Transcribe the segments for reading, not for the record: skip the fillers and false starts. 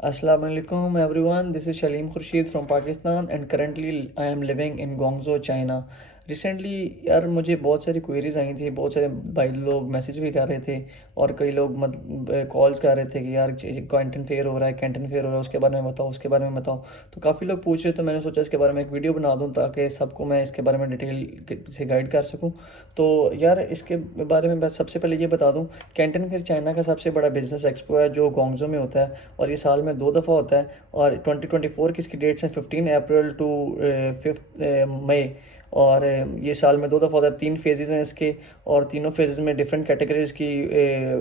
Assalamu alaikum everyone. This is Shalim Khurshid from Pakistan and currently I am living in Guangzhou, China. Recently यार मुझे बहुत सारी queries आई थी, बहुत सारे भाई लोग मैसेज भी कर रहे थे और कई लोग कॉल्स कर रहे थे कि यार कैंटन फेयर हो रहा है, कैंटन फेयर हो रहा है, उसके बारे में बताओ, उसके बारे में बताओ। तो काफ़ी लोग पूछ रहे, तो मैंने सोचा इसके बारे में एक वीडियो बना दूं ताकि सबको मैं इसके बारे में डिटेल से गाइड कर सकूं। तो यार इसके बारे में मैं सबसे पहले ये बता दूं, कैंटन फेयर चाइना का सबसे बड़ा बिजनेस एक्सपो है जो गोंगजो में होता है और ये साल में 2 दफ़ा होता है। और 2024 की इसकी डेट्स हैं 15 अप्रैल टू 5 मई। और ये साल में 2 दफ़ा होता है, 3 फेजेज़ हैं इसके और तीनों फेजेज़ में डिफरेंट कैटेगरीज की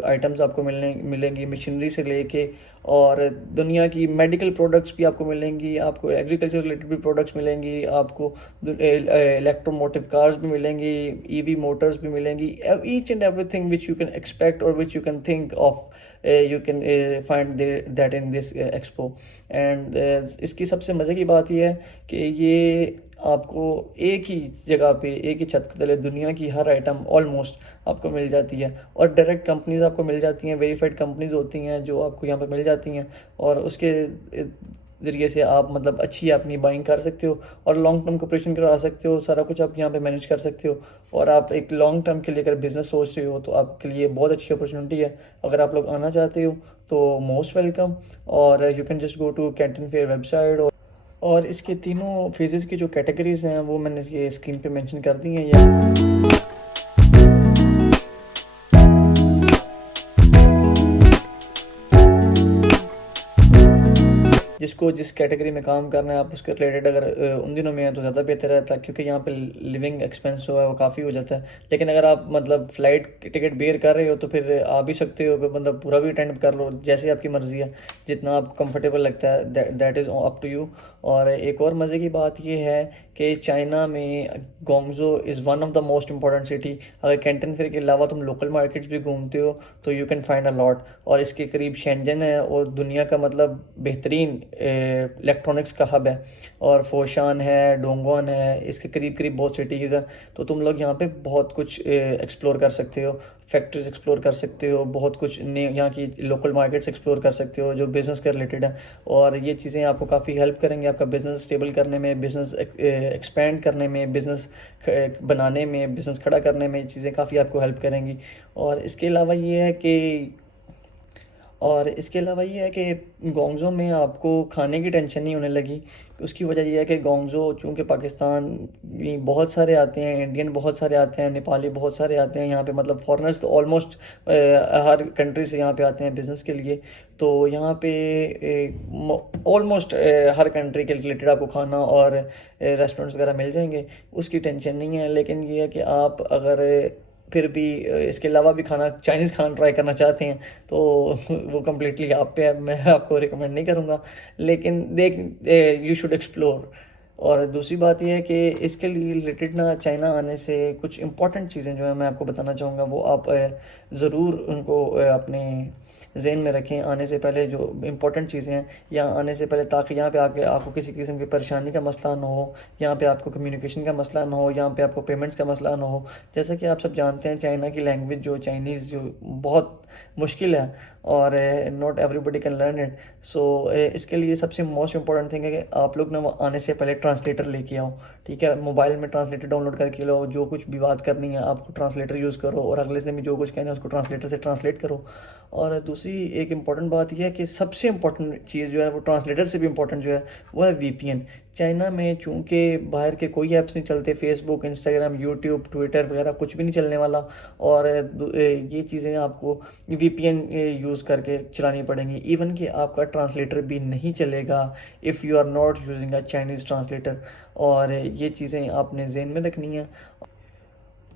आइटम्स आपको मिलेंगी, मशीनरी से लेके और दुनिया की मेडिकल प्रोडक्ट्स भी आपको मिलेंगी, आपको एग्रीकल्चर रिलेटेड भी प्रोडक्ट्स मिलेंगी, आपको इलेक्ट्रोमोटिव कार्स भी मिलेंगी, ईवी मोटर्स भी मिलेंगी, each and everything which you can expect और which you can think of you can find that in this expo. And इसकी सबसे मज़े की बात यह है कि ये आपको एक ही जगह पे, एक ही छत के तले दुनिया की हर आइटम ऑलमोस्ट आपको मिल जाती है और डायरेक्ट कंपनीज आपको मिल जाती हैं, वेरीफाइड कंपनीज होती हैं जो आपको यहाँ पे मिल जाती हैं और उसके ज़रिए से आप मतलब अच्छी अपनी बाइंग कर सकते हो और लॉन्ग टर्म कोऑपरेशन करा सकते हो। सारा कुछ आप यहाँ पे मैनेज कर सकते हो और आप एक लॉन्ग टर्म के लिए अगर बिज़नेस सोच रहे हो तो आपके लिए बहुत अच्छी अपॉर्चुनिटी है। अगर आप लोग आना चाहते हो तो मोस्ट वेलकम और you can just go to Canton fair website. और इसके तीनों फेजेस की जो कैटेगरीज हैं वो मैंने ये स्क्रीन पे मेंशन कर दी हैं या जिसको जिस कैटेगरी में काम करना है आप उसके रिलेटेड अगर उन दिनों में है तो ज़्यादा बेहतर रहता है क्योंकि यहाँ पे लिविंग एक्सपेंस जो है वो काफ़ी हो जाता है। लेकिन अगर आप मतलब फ़्लाइट टिकट बेयर कर रहे हो तो फिर आ भी सकते हो, मतलब पूरा भी अटेंड कर लो, जैसे आपकी मर्ज़ी है, जितना आपको कंफर्टेबल लगता है that is up to you. और एक और मज़े की बात ये है कि चाइना में Guangzhou is one of the most important city. अगर कैंटन फेयर के अलावा तुम लोकल मार्केट्स भी घूमते हो तो you can find a lot. और इसके करीब शेंजन है और दुनिया का मतलब बेहतरीन इलेक्ट्रॉनिक्स का हब है और फोशान है, डोंगवॉन है, इसके करीब करीब बहुत सिटीज़ हैं। तो तुम लोग यहाँ पे बहुत कुछ एक्सप्लोर कर सकते हो, फैक्ट्रीज एक्सप्लोर कर सकते हो, बहुत कुछ यहाँ की लोकल मार्केट्स एक्सप्लोर कर सकते हो जो बिज़नेस के रिलेटेड है। और ये चीज़ें आपको काफ़ी हेल्प करेंगे आपका बिज़नेस स्टेबल करने में, बिज़नेस एक्सपेंड करने में, बिज़नेस बनाने में, बिज़नेस खड़ा करने में, ये चीज़ें काफ़ी आपको हेल्प करेंगी। और इसके अलावा ये है कि गोंगजो में आपको खाने की टेंशन नहीं होने लगी। उसकी वजह यह है कि गोंगजो चूँकि पाकिस्तान में बहुत सारे आते हैं, इंडियन बहुत सारे आते हैं, नेपाली बहुत सारे आते हैं यहाँ पे, मतलब फॉरेनर्स ऑलमोस्ट हर कंट्री से यहाँ पे आते हैं बिज़नेस के लिए। तो यहाँ पे ऑलमोस्ट हर कंट्री के रिलेटेड आपको खाना और रेस्टोरेंट्स वगैरह मिल जाएंगे, उसकी टेंशन नहीं है। लेकिन ये है कि आप अगर फिर भी इसके अलावा भी खाना, चाइनीज़ खाना ट्राई करना चाहते हैं तो वो कम्प्लीटली आप पे है, मैं आपको रिकमेंड नहीं करूँगा, लेकिन देख यू शुड एक्सप्लोर। और दूसरी बात यह है कि इसके लिए रिलेटेड ना चाइना आने से कुछ इंपॉर्टेंट चीज़ें जो है मैं आपको बताना चाहूँगा, वो आप ज़रूर उनको अपने जहन में रखें आने से पहले, जो इंपॉर्टेंट चीज़ें हैं यहाँ आने से पहले, ताकि यहाँ पे आके आपको किसी किस्म की परेशानी का मसला ना हो, यहाँ पे आपको कम्युनिकेशन का मसला ना हो, यहाँ पे आपको पेमेंट्स का मसला ना हो। जैसा कि आप सब जानते हैं चाइना की लैंग्वेज जो चाइनीज़ जो बहुत मुश्किल है और not everybody can learn it. So इसके लिए सबसे मोस्ट इंपॉर्टेंट थिंग है कि आप लोग ना आने से पहले ट्रांसलेटर लेके आओ, ठीक है। मोबाइल में ट्रांसलेटर डाउनलोड करके लो, जो कुछ भी बात करनी है आपको ट्रांसलेटर यूज़ करो और अगले से भी जो कुछ कहना है उसको ट्रांसलेटर से ट्रांसलेट करो। और दूसरी एक इम्पॉर्टेंट बात यह है कि सबसे इम्पॉर्टेंट चीज़ जो है वो ट्रांसलेटर से भी इम्पॉर्टेंट जो है वो है वीपीएन। चाइना में चूँकि बाहर के कोई ऐप्स नहीं चलते, फेसबुक, इंस्टाग्राम, यूट्यूब, ट्विटर वगैरह कुछ भी नहीं चलने वाला और ये चीज़ें आपको वीपीएन यूज़ करके चलानी पड़ेंगी। इवन कि आपका ट्रांसलेटर भी नहीं चलेगा if you are not using a Chinese translator. और ये चीज़ें आपने जहन में रखनी है।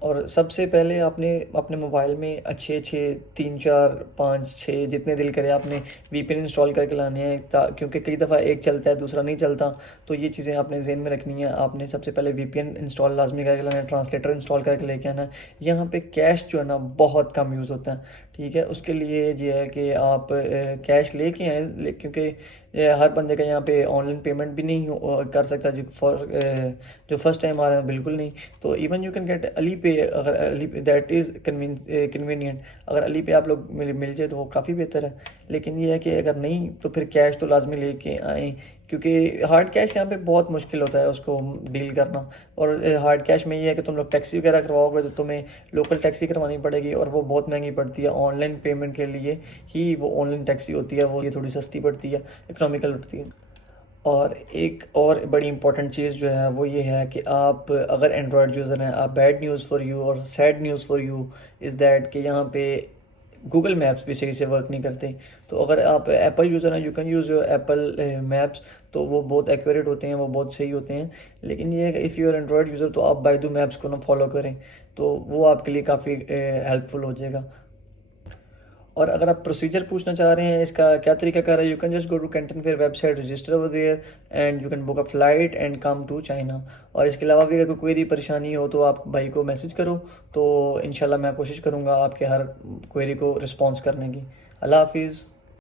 और सबसे पहले आपने अपने मोबाइल में अच्छे अच्छे 3 4 5 6 जितने दिल करे आपने वीपीएन इंस्टॉल करके लाने हैं, क्योंकि कई दफ़ा एक चलता है दूसरा नहीं चलता। तो ये चीज़ें आपने जहन में रखनी है। आपने सबसे पहले वीपीएन इंस्टॉल लाजमी करके लाना है, ट्रांसलेटर इंस्टॉल करके लेके आना है। यहाँ पे कैश जो है ना बहुत कम यूज़ होता है, ठीक है। उसके लिए ये है कि आप कैश लेके आएँ, क्योंकि ये हर बंदे का यहाँ पे ऑनलाइन पेमेंट भी नहीं कर सकता, जो फर्स्ट टाइम आ रहा है बिल्कुल नहीं। तो even you can get Ali पे, अगर अली पे दैट इज़ कन्वीनियंट, अगर अली पे आप लोग मिल जाए तो वो काफ़ी बेहतर है। लेकिन ये है कि अगर नहीं तो फिर कैश तो लाजमी लेके आएँ, क्योंकि हार्ड कैश यहाँ पे बहुत मुश्किल होता है उसको डील करना। और हार्ड कैश में ये है कि तुम लोग टैक्सी वगैरह करवाओगे तो तुम्हें लोकल टैक्सी करवानी पड़ेगी, और वो बहुत महंगी पड़ती है। ऑनलाइन पेमेंट के लिए ही वो ऑनलाइन टैक्सी होती है, वो ये थोड़ी सस्ती पड़ती है, इकोनॉमिकल पड़ती है। और एक और बड़ी इंपॉर्टेंट चीज़ जो है वो ये है कि आप अगर एंड्रॉयड यूज़र हैं, आप बैड न्यूज़ फॉर यू और sad news for you is that कि यहाँ पे गूगल मैप्स भी सही से वर्क नहीं करते। तो अगर आप एप्पल यूज़र हैं, you can use your Apple maps, तो वो बहुत एक्यूरेट होते हैं, वो बहुत सही होते हैं। लेकिन ये है कि if you are android user तो आप बायदू मैप्स को ना फॉलो करें, तो वो आपके लिए काफ़ी हेल्पफुल हो जाएगा। और अगर आप प्रोसीजर पूछना चाह रहे हैं इसका क्या तरीका कर रहा है, you can just go to Canton fair website, register over there and you can book a flight and come to China. और इसके अलावा भी अगर कोई परेशानी हो तो आप भाई को मैसेज करो, तो इंशाल्लाह मैं कोशिश करूँगा आपके हर क्वेरी को रिस्पॉन्स करने की। अल्लाह हाफिज़।